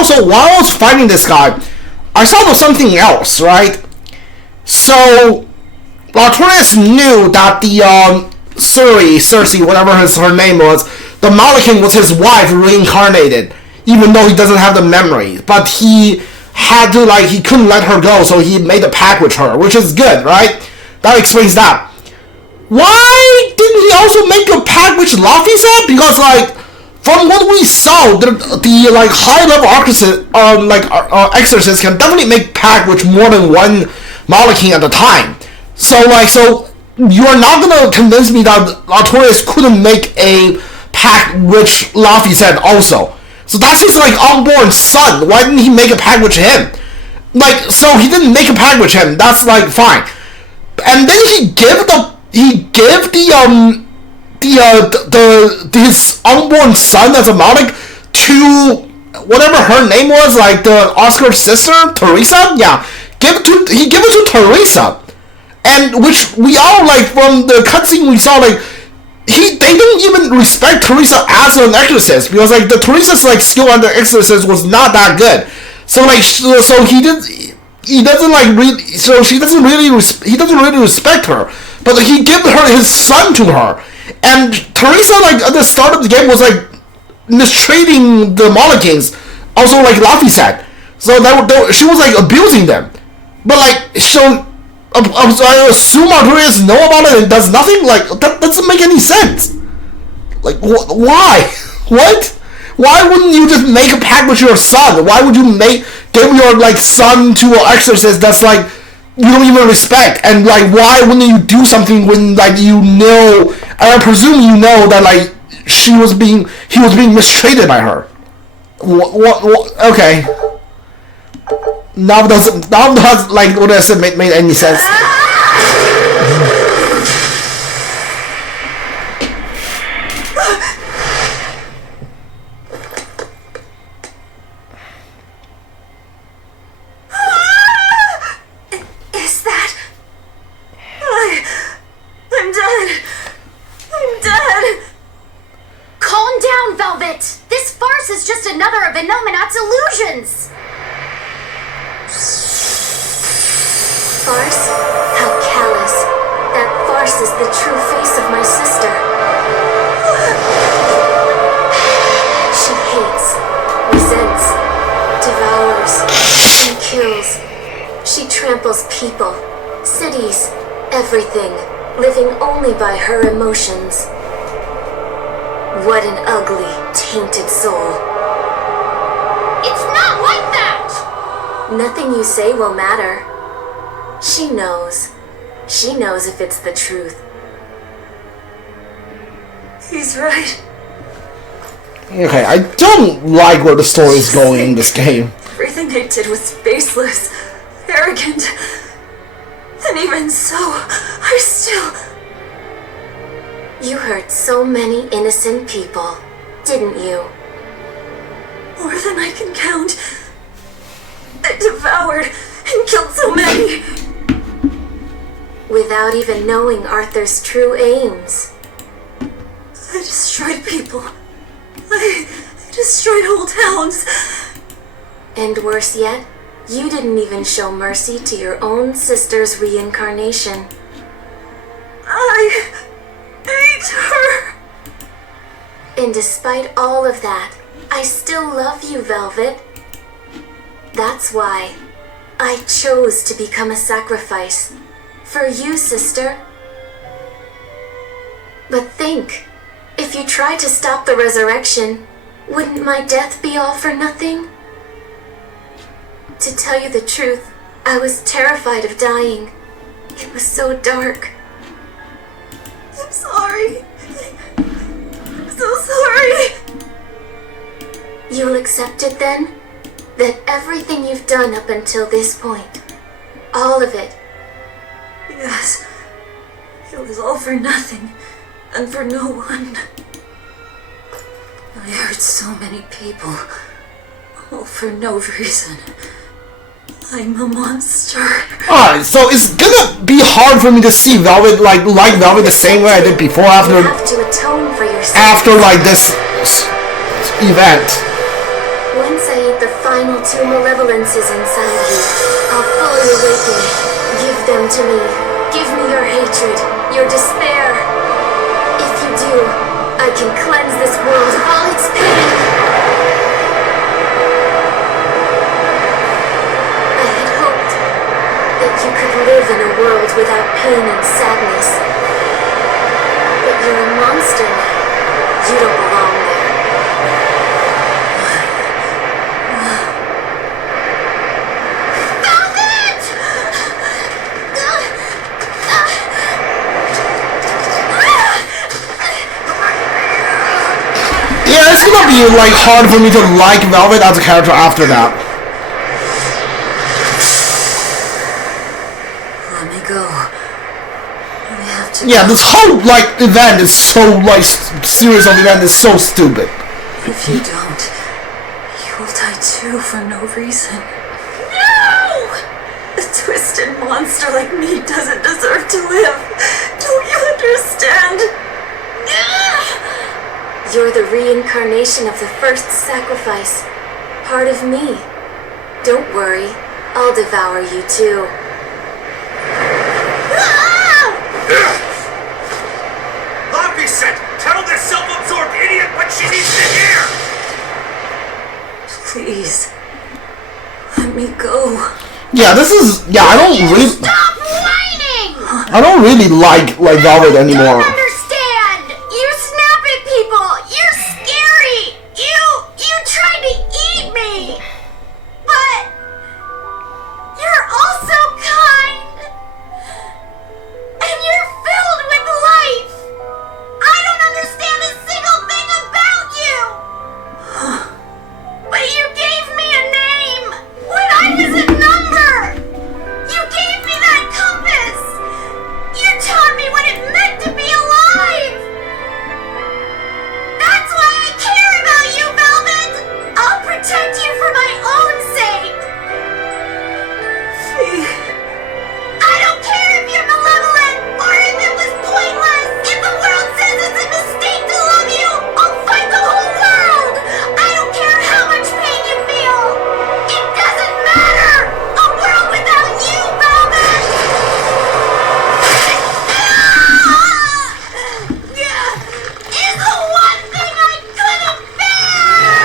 also, while I was fighting this guy, I saw something else, right? So, Artorias knew that the Cersei, whatever her name was, the Malakin was his wife reincarnated, even though he doesn't have the memory. But he had to, like, he couldn't let her go, so he made a pact with her, which is good, right? That explains that. Why didn't he also make a pact with Laphicet? Because, like, from what we saw, the like high-level exorcists can definitely make pact with more than one Malakin at a time. So you are not gonna convince me that Artorias couldn't make a pact with Laphicet also. So that's his like unborn son. Why didn't he make a pact with him? Like, so he didn't make a pact with him. That's like fine. And then he gave his unborn son as a Malik to whatever her name was, like the Oscar's sister, Teresa. Yeah, he gave it to Teresa, and which we all like from the cutscene we saw, like they didn't even respect Teresa as an exorcist, because like the Teresa's like skill under exorcist was not that good. So like he doesn't really respect her, but like, he gave his son to her. And Teresa, like, at the start of the game was, like, mistreating the Molekins, also, like, Laphicet. So she was, like, abusing them. But, like, so I assume Artorias know about it and does nothing? Like, that doesn't make any sense. Like, why? What? Why wouldn't you just make a pact with your son? Why would you give your, like, son to an exorcist that's, like, you don't even respect? And like, why wouldn't you do something when like you know, I presume you know that like he was being mistreated by her. What okay. Now does like what I said made any sense? illusions! Farce? How callous. That farce is the true face of my sister. She hates, resents, devours, and kills. She tramples people, cities, everything, living only by her emotions. What an ugly, tainted soul. It's not like that! Nothing you say will matter. She knows. She knows if it's the truth. He's right. Okay, I don't like where the story is going in this game. Everything I did was baseless, arrogant. And even so, I still... You hurt so many innocent people, didn't you? More than I can count. I devoured and killed so many. Without even knowing Arthur's true aims. I destroyed people. I destroyed whole towns. And worse yet, you didn't even show mercy to your own sister's reincarnation. I hate her. And despite all of that, I still love you, Velvet. That's why I chose to become a sacrifice. For you, sister. But think, if you tried to stop the resurrection, wouldn't my death be all for nothing? To tell you the truth, I was terrified of dying. It was so dark. I'm sorry. I'm so sorry. You'll accept it then? That everything you've done up until this point, all of it. Yes. It was all for nothing, and for no one. I hurt so many people, all for no reason. I'm a monster. Alright, so it's gonna be hard for me to see Velvet like Velvet the same way I did before after you have to atone for yourself. after like this event. Once I ate the final final two malevolences inside you. I'll fully awaken. Give them to me. Give me your hatred, your despair. If you do, I can cleanse this world of all its pain. I had hoped that you could live in a world without pain and sadness. But you're a monster now. You don't belong there. Yeah, it's gonna be like hard for me to like Velvet as a character after that. Let me go. We have to. Yeah, this whole like event is so like series of event is so stupid. If you don't, you will die too for no reason. No! A twisted monster like me doesn't deserve to live. Don't you understand? You're the reincarnation of the first sacrifice. Part of me. Don't worry. I'll devour you too. Lobby said, tell this self-absorbed idiot what she needs to hear! Please. Let me go. Yeah, this is I don't really Stop whining! I don't really like Velvet anymore. Don't understand! You snap at people! You're scary! You tried to eat me! But you're also kind! And you're filled with life! I don't understand a single thing about you! But you gave me a name! When I was a number! You gave me that compass! You taught me what it meant to be alive! That's why I care about you, Velvet! I'll protect you for my own sake! Fee. I don't care if you're malevolent or if it was pointless! If the world says it's a mistake to love you, I'll fight the whole world! I don't care how much pain you feel! It doesn't matter! A world without you, Velvet! Is the one thing I couldn't bear!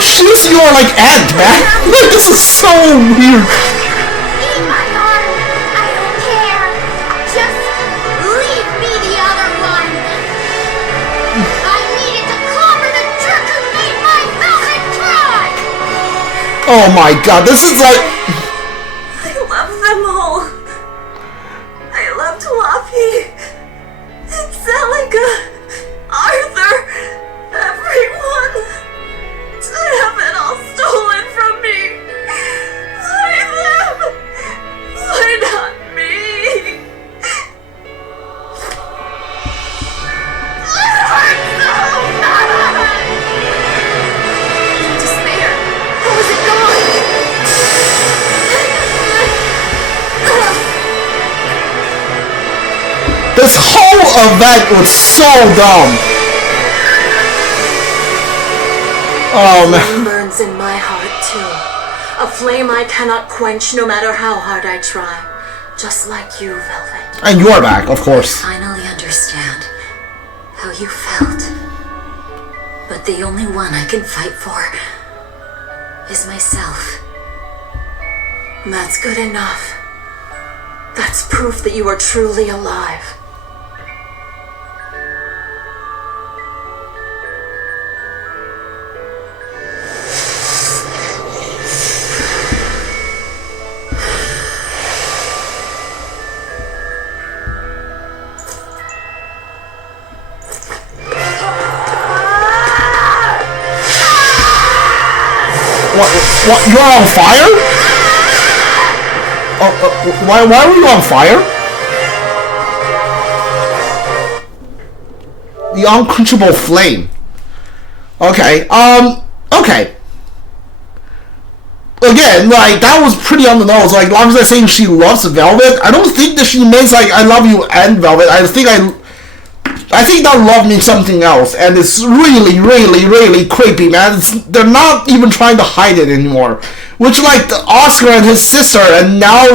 She's your like aunt, man. This is so weird. Eat my heart! I don't care! Just leave me the other one! I needed to clobber the jerk who made my Velvet cry! Oh my god, this is like I love them all. I loved Laffy and Celica, Arthur, everyone. To have it all stolen from me. Why them? Why not me? It hurts so much! Despair. How is it going? this whole event was so dumb. Oh man. Burns in my heart too. A flame I cannot quench no matter how hard I try. Just like you, Velvet. And you're back, of course. Finally understand how you felt. But the only one I can fight for is myself. That's good enough. That's proof that you are truly alive. What? You're on fire? Why were you on fire? The unquenchable flame. Okay. Okay. Again, like that was pretty on the nose. Like Lava's saying she loves Velvet. I don't think that she means like I love you and Velvet. I think I think that love means something else, and it's really, really, really creepy, man. They're not even trying to hide it anymore. Which, like, the Oscar and his sister, and now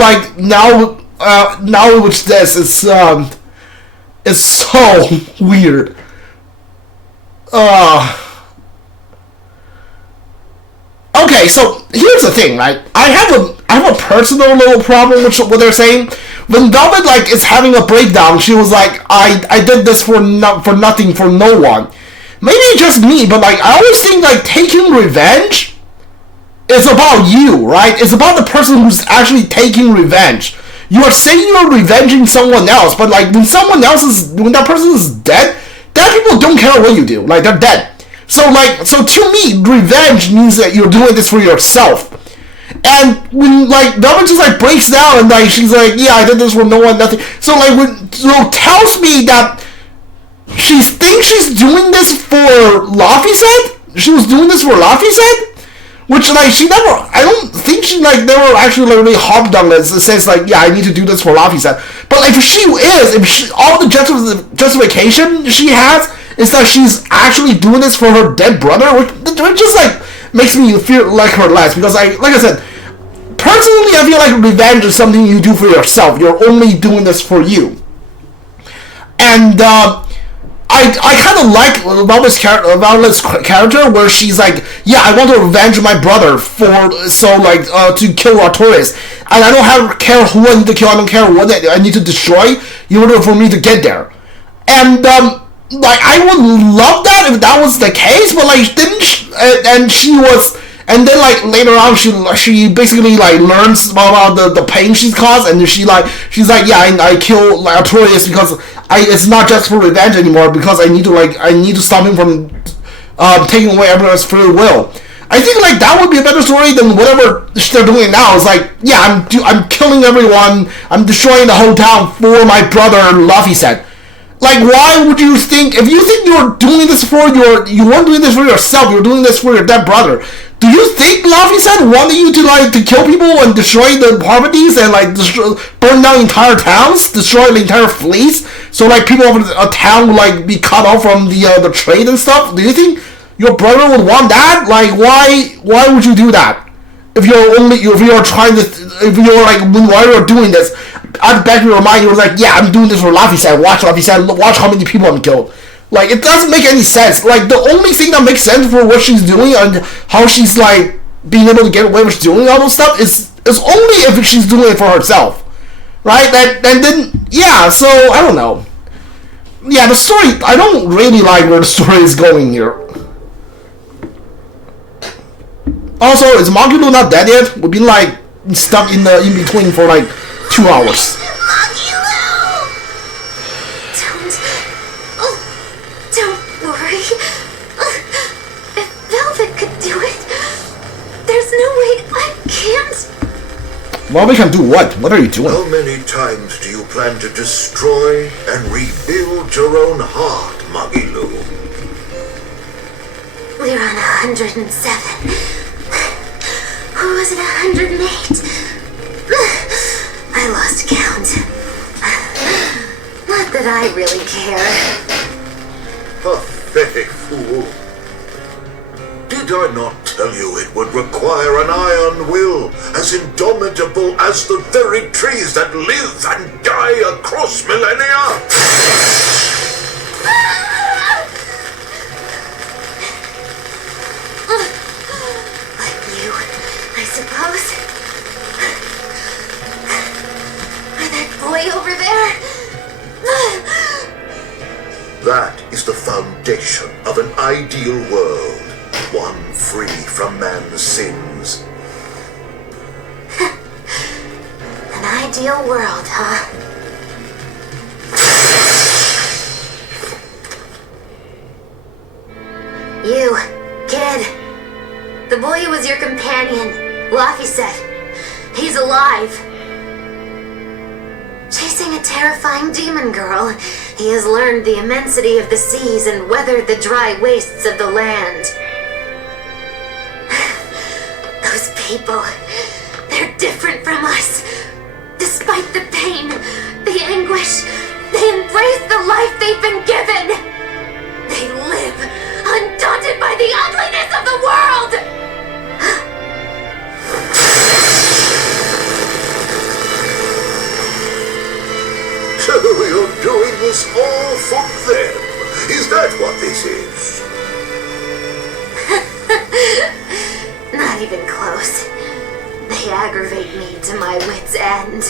with this, it's so weird. Okay, so here's the thing, right? I have a personal little problem with what they're saying. When Velvet, like, is having a breakdown, she was like, I did this for nothing, for no one. Maybe it's just me, but, like, I always think, like, taking revenge is about you, right? It's about the person who's actually taking revenge. You are saying you're revenging someone else, but, like, when that person is dead people don't care what you do. Like, they're dead. So to me, revenge means that you're doing this for yourself. And when, like, Velvet just, like, breaks down and, like, she's like, yeah, I did this for no one, nothing. So, like, tells me that she thinks she's doing this for Laphicet? She was doing this for Laphicet? Which, like, I don't think she, like, never actually, like, really hopped on this. It says, like, yeah, I need to do this for Laphicet. But, like, all the justification she has is that she's actually doing this for her dead brother, which just, like, makes me feel like her less. Because, like I said, personally, I feel like revenge is something you do for yourself. You're only doing this for you. And, I kind of like Velvet's character where she's like, yeah, I want to revenge my brother to kill Artorias, and I don't care who I need to kill, I don't care what I need to destroy in order for me to get there. And like, I would love that if that was the case, but, like, and then, like, later on, she basically, like, learns about the pain she's caused, and she's like, yeah, I kill, like, Artorias because it's not just for revenge anymore, because I need to stop him from taking away everyone's free will. I think, like, that would be a better story than whatever they're doing now. It's like, yeah, I'm killing everyone, I'm destroying the whole town for my brother Laphicet. Like, why would you think, if you think you weren't doing this for yourself, you're doing this for your dead brother, do you think Laphicet wanted you to kill people and destroy the properties and, like, burn down entire towns, destroy the entire fleets, so, like, people of a town would, like, be cut off from the trade and stuff? Do you think your brother would want that? Like, why would you do that? If you're while you're doing this, at the back of your mind, you're like, yeah, I'm doing this for Laphicet. Watch how many people I'm killed. Like, it doesn't make any sense. Like, the only thing that makes sense for what she's doing and how she's, like, being able to get away with doing all those stuff is only if she's doing it for herself. Right? And then, yeah, so, I don't know. Yeah, the story, I don't really like where the story is going here. Also, is Magilo not dead yet? We've been, like, stuck in between for, like, 2 hours. Don't worry. If Velvet could do it, there's no way I can't. Velvet can do what? What are you doing? How many times do you plan to destroy and rebuild your own heart, Magilu? We're on 107. Or was it 108? I lost count. Not that I really care. Pathetic fool. Did I not tell you it would require an iron will as indomitable as the very trees that live and die across millennia? Like you, I suppose. Or that boy over there. That is the foundation of an ideal world, one free from man's sins. An ideal world, huh? You, kid. The boy who was your companion, Laphicet. He's alive. Chasing a terrifying demon girl, he has learned the immensity of the seas and weathered the dry wastes of the land. Those people, they're different from us. Despite the pain, the anguish, they embrace the life they've been given. They live undaunted by the ugliness of the world. So you're doing this all for them? Is that what this is? Not even close. They aggravate me to my wit's end.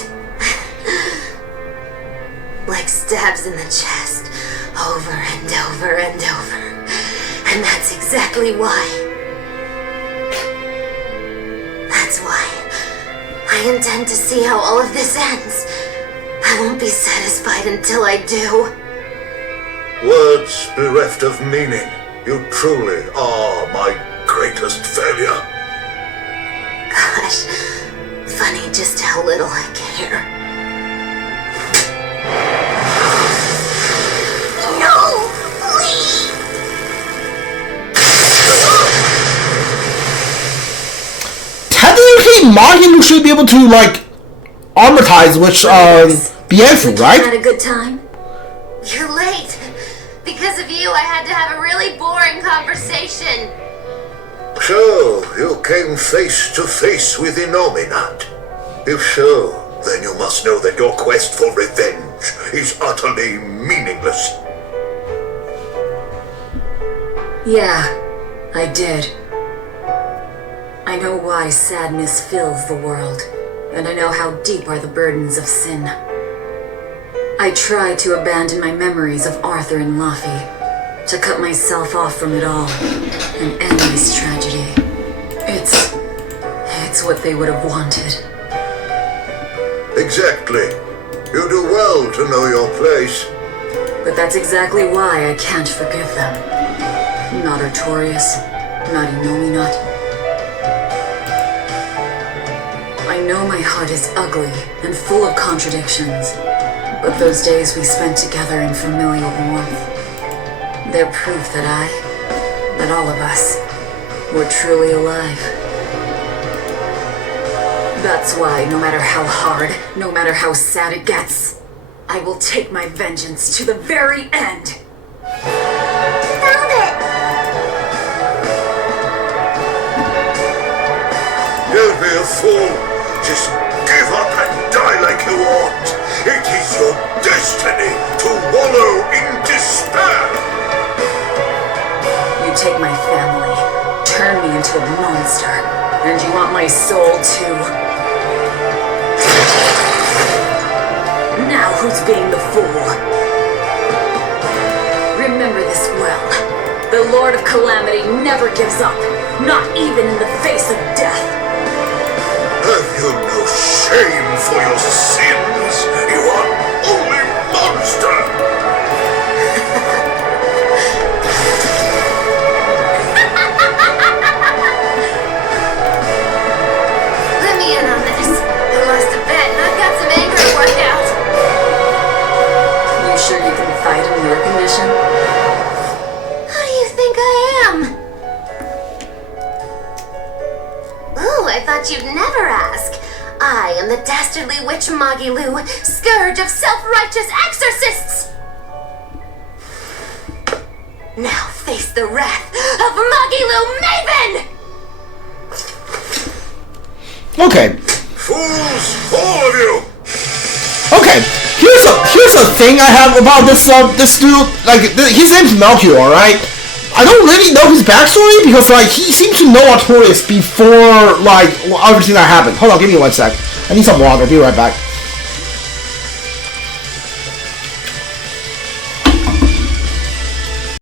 Like stabs in the chest, over and over and over. And that's exactly why. That's why I intend to see how all of this ends. I won't be satisfied until I do. Words bereft of meaning. You truly are my greatest failure. Gosh, funny just how little I care. No, please! Technically, Mahilu should be able to, like, amortize which, Bienfu, right? Had a good time? You're late. Because of you, I had to have a really boring conversation. So, you came face to face with Inominat. If so, then you must know that your quest for revenge is utterly meaningless. Yeah, I did. I know why sadness fills the world, and I know how deep are the burdens of sin. I tried to abandon my memories of Arthur and Laffy, to cut myself off from it all, and end this tragedy. It's what they would have wanted. Exactly. You do well to know your place. But that's exactly why I can't forgive them. Not Artorias, not Inominat. I know my heart is ugly and full of contradictions, but those days we spent together in familial warmth, they're proof that all of us, were truly alive. That's why, no matter how hard, no matter how sad it gets, I will take my vengeance to the very end. Found it! Don't be a fool. Just give up and die like you ought. It is your destiny to wallow in despair. You take my family, turn me into a monster, and you want my soul too. Now who's being the fool? Remember this well. The Lord of Calamity never gives up, not even in the face of death. Have you no shame for your sins? You are only monster! Let me in on this. I lost a bet and I've got some anger to work out. You sure you can fight in your condition? How do you think I am? Ooh, I thought you'd never ask. I am the dastardly witch Magilu, scourge of self-righteous exorcists! Now face the wrath of Magilu Maven! Okay. Fools, all of you! Okay, here's a thing I have about this dude. Like, his name's Melchior, right? I don't really know his backstory because, like, he seemed to know Artorias before, like, everything that happened. Hold on, give me 1 sec. I need some water. Be right back.